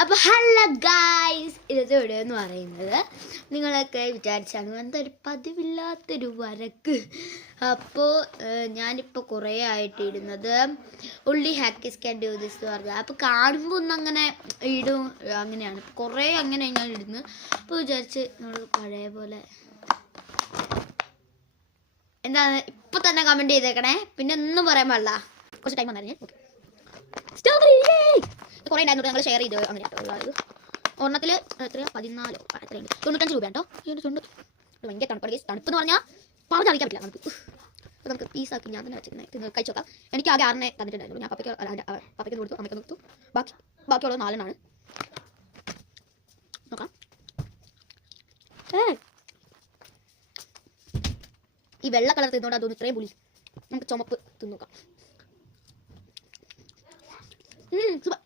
അപ്പോൾ hello guys, ഇന്നത്തെ video എന്ന് പറയുന്നത് നിങ്ങളൊക്കെ വിചാരിച്ചാണ് എന്തൊരു പതിവില്ലാത്തൊരു വരക്ക്. അപ്പോൾ ഞാനിപ്പോൾ കുറേ ആയിട്ട് ഇടുന്നത് ഉള്ളി ഹാക്കിസ് ക്യാൻ ഡു ദിസ് എന്ന് പറഞ്ഞാൽ അപ്പോൾ കാണുമ്പോൾ ഒന്നും അങ്ങനെ ഇടും, അങ്ങനെയാണ് കുറേ അങ്ങനെ ഞാൻ ഇടുന്നു. അപ്പോൾ വിചാരിച്ച് നമ്മൾ പഴയ പോലെ എന്താണ് ഇപ്പോൾ തന്നെ കമൻറ്റ് ചെയ്തേക്കണേ, പിന്നെ ഒന്നും പറയാൻ പാടില്ല. കുറച്ച് ടൈം വന്നായിരുന്നു. ഓക്കെ, കുറേ ഉണ്ടായിരുന്നു, ഞങ്ങൾ ഷെയർ ചെയ്ത് അങ്ങനെ ഒരെണ്ണത്തിൽ എത്രയാ 14 എത്രയുണ്ട് 95 രൂപ കേട്ടോ. ഉണ്ട് ഭയങ്കര തണുപ്പാണ്. തണുപ്പ് എന്ന് പറഞ്ഞാൽ പറഞ്ഞറിയിക്കാൻ പറ്റില്ല നമുക്ക്. അപ്പോൾ നമുക്ക് പീസാക്കി ഞാൻ തന്നെ വെച്ചിരുന്നത് കഴിച്ചു നോക്കാം. എനിക്ക് ആകെ 6 തന്നിട്ടുണ്ടായിരുന്നു. ഞാൻ പപ്പയ്ക്ക് കൊടുത്തു, അമ്മയ്ക്ക് കൊടുത്തു. ബാക്കിയുള്ളത് 4 നോക്കാം. ഈ വെള്ള കളർ തിന്നോണ്ട് അതൊന്നും ഇത്രയും പുളി. നമുക്ക് ചുമപ്പ് തിന്നോക്കാം. സൂപ്പർ.